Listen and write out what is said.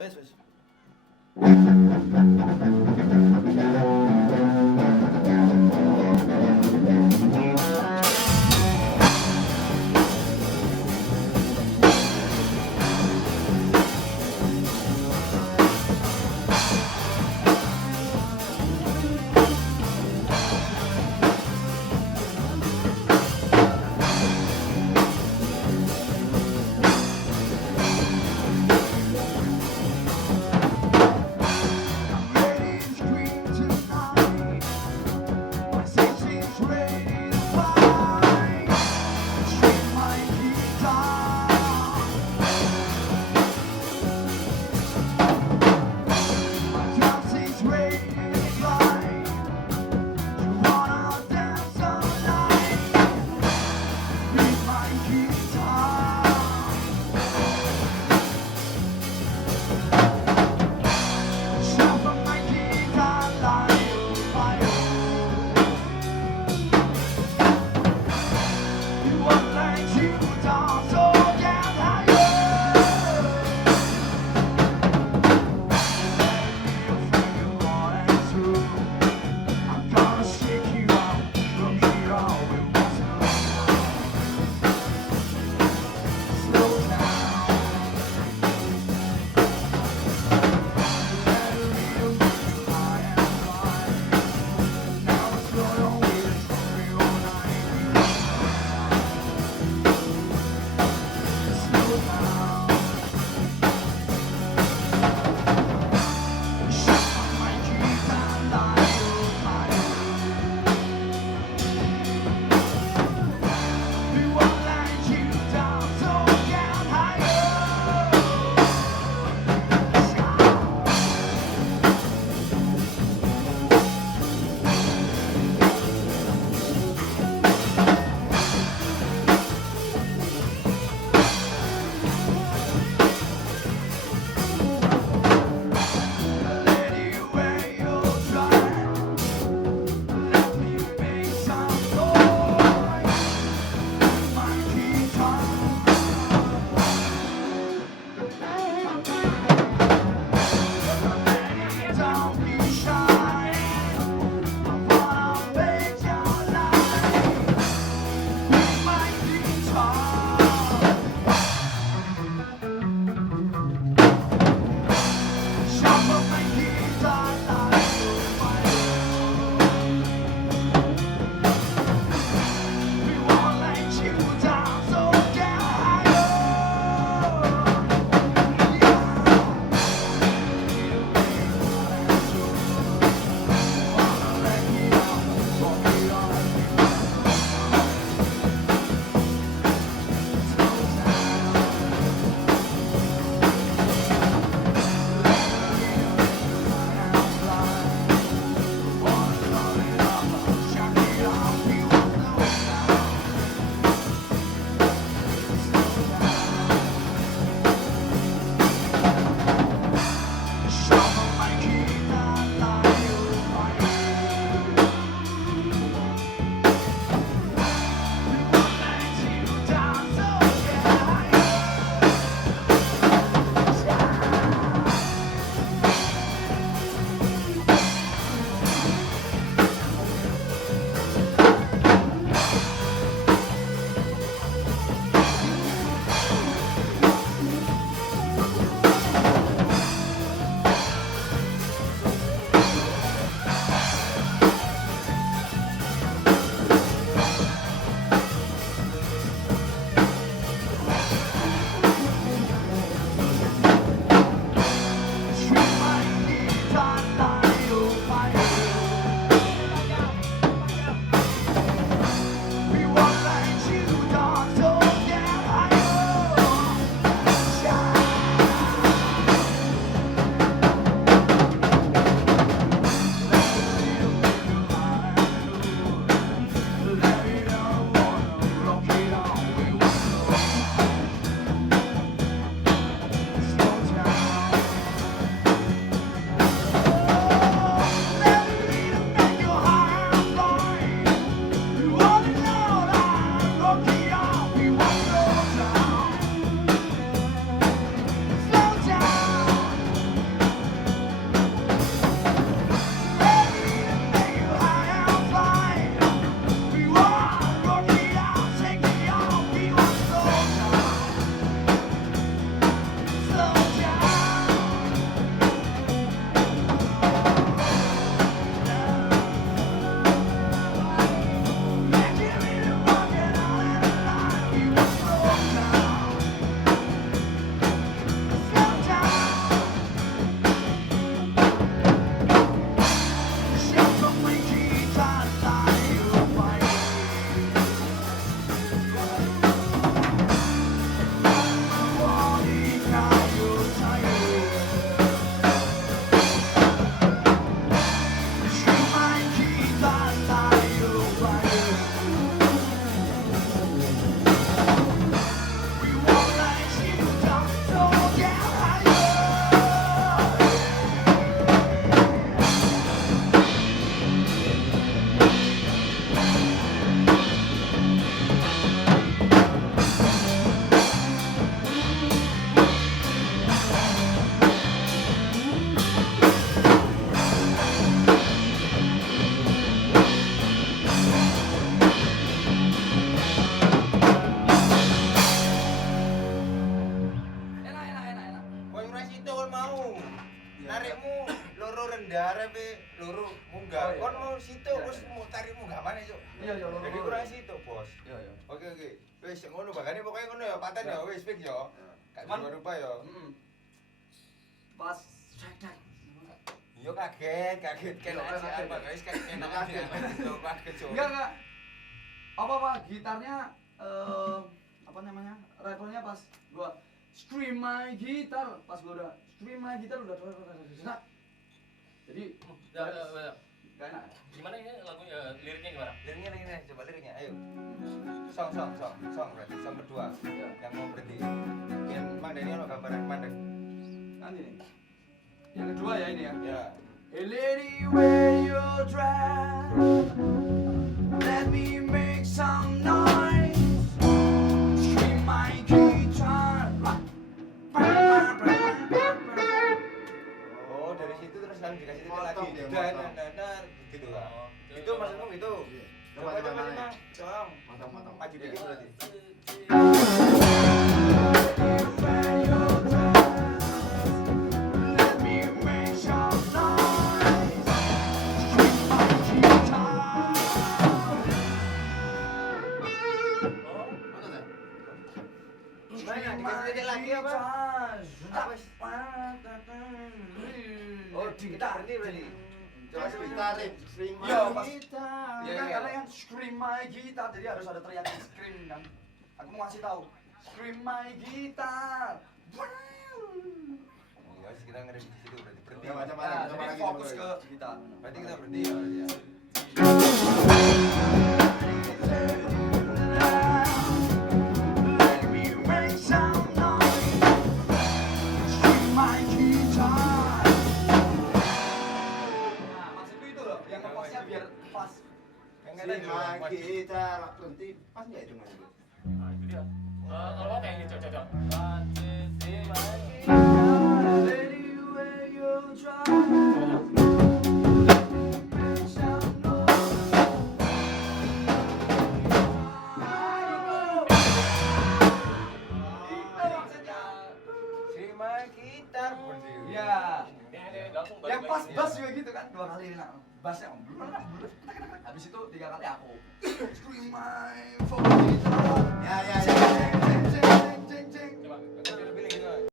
Eso es. mau. Narikmu loro rendah arepe loro munggah. Kon mau situ terus mau tarik munggah mana, Cuk? Iya. Jadi kurang situ, Bos. Iya. Oke. Wis ngono bakane pokoke ngono ya, paten ya, wis fix ya. Gak berubah ya. Pas cek. Yo kaget kena aja apa guys kena kaget. Enggak. Apa gitarnya apa namanya? Levelnya pas gua stream my gitar, pas gua udah stream my gitar udah enak. Jadi ya. Gak enak. Gimana ini lagunya liriknya gimana? Liriknya ini coba liriknya ayo. Song berarti song kedua yang mau berhenti. Yang Mang Deni ono gambaran mandek. Nanti nih. Yang kedua ya ini ya. Ya. Hey lady, where you drive? Let me make some noise. Stream my guitar. Oh, dari situ terus kan dikasih titik lagi. Dan gitu lah. Itu maksudmu gitu. Coba Mang. Song. Matang. Maju dikit berarti. Dikasih titik lagi apa? Oh, kita berhenti berarti. Coba sebentar, string my Iya, pas. guitar. Iya kan karena yang scream my guitar, jadi harus ada teriakan scream kan. Aku mau ngasih tahu, scream my guitar. Ya, kita ngerem di situ berarti berhenti. Ya, macam Nah, coba jadi lagi fokus dulu ke ya. gitar. Berarti kita berhenti ya. Let me make some noise. Scream my guitar. Nah, maksudku itu loh, yang ngepasnya biar pas. Yang kata String my guitar. Berhenti pas enggak itu Mas? Nah, itu dia. Kalau kayak gitu cocok. Lady, where you drive? Terima kita berdiri. Ya, Langsung yang pas bass juga gitu kan, 2 kali enak. Bassnya habis itu 3 kali aku. Scream my phone.